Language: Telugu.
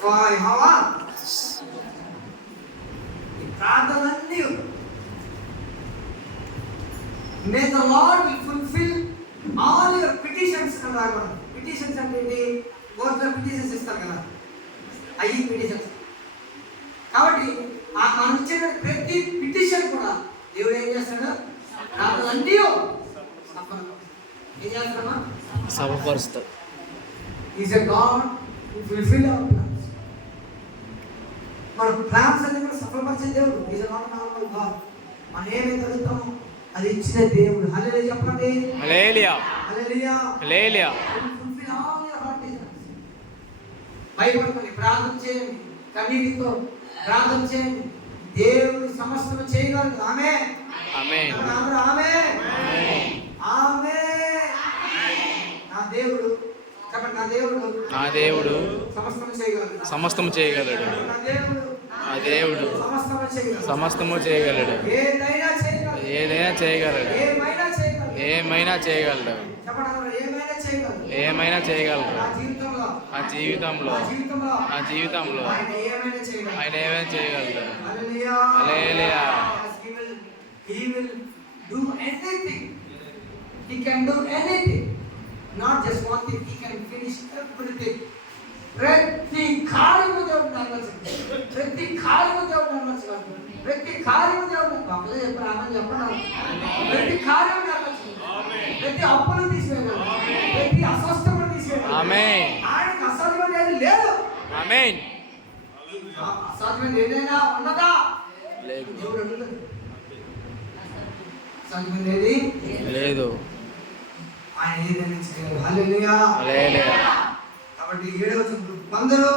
for Yehova. ఈ ప్రార్థనలన్నీ may the Lord will fulfill all your petitions అని రాకూడదు. పిటిషన్స్ అంటే ఏంటి? కోర్టులో పిటిషన్స్ ఇస్తారు కదా, అయ్యి పిటిషన్స్. కాబట్టి మనం ఇచ్చిన ప్రతి పిటిషన్ కూడా దేవుడు ఏం చేస్తాడు? ప్రార్థనలన్నీ ఏం చేస్తామా? సమపరుస్తాడు. Is a god who fulfil our plans. మన ప్లాన్స్ అన్ని కూడా సఫలపరిచే దేవుడు. Is a not normal god. మనం ఏమైతే అడుగుతామో అది ఇచ్చిన దేవుడు. హల్లెలూయా చెప్పండి. Hallelujah hallelujah hallelujah. Fulfil all your heart desires. భయపడకండి, ప్రార్థన చేయండి, కన్నీటితో ప్రార్థన చేయండి. దేవుడు సమస్తము చేయగలడు. ఆమేన్ ఆమేన్ ఆమేన్ ఆమేన్. నా దేవుడు చెప్పండి, నా దేవుడు సమస్తము చేయగలడు. సమస్తము చేయగలడు. నా దేవుడు సమస్తము చేయగలడు. ఏదైనా చేయగలడు. ఏమైనా చేయగలడు. ఏమైనా చేయగలడు. ఆ జీవితంలో ఆయన ఏమైనా చేయగలడు. హల్లెలూయా. He will do anything. He can do anything. Not just one thing. He can finish everything. ప్రతి కార్యము దేవుడు నెరవేర్చాడు. ప్రతి కార్యము దేవుడు నెరవేర్చాడు. ప్రతి కార్యము దేవుడు ఒకరే చెప్పారు. ఆమె చెప్పండి. ప్రతి కార్యము నెరవేర్చాడు. ప్రతి అప్పులు తీసివేయగలడు. ప్రతి అస్వస్థతను తీసివేయగలడు. ఆమేన్. ఆయనకు అసాధ్యమైనది లేదు. ఆమేన్. అసాధ్యమైనది ఏదైనా ఉన్నదా? లేదు. దేవుడు అడుగుతాడు. అసాధ్యమైనది లేదు. ఆయన ఏదైనా చేయగలడు. హల్లెలూయా. హల్లెలూయా. కాబట్టి 7వ వచనం, మందరు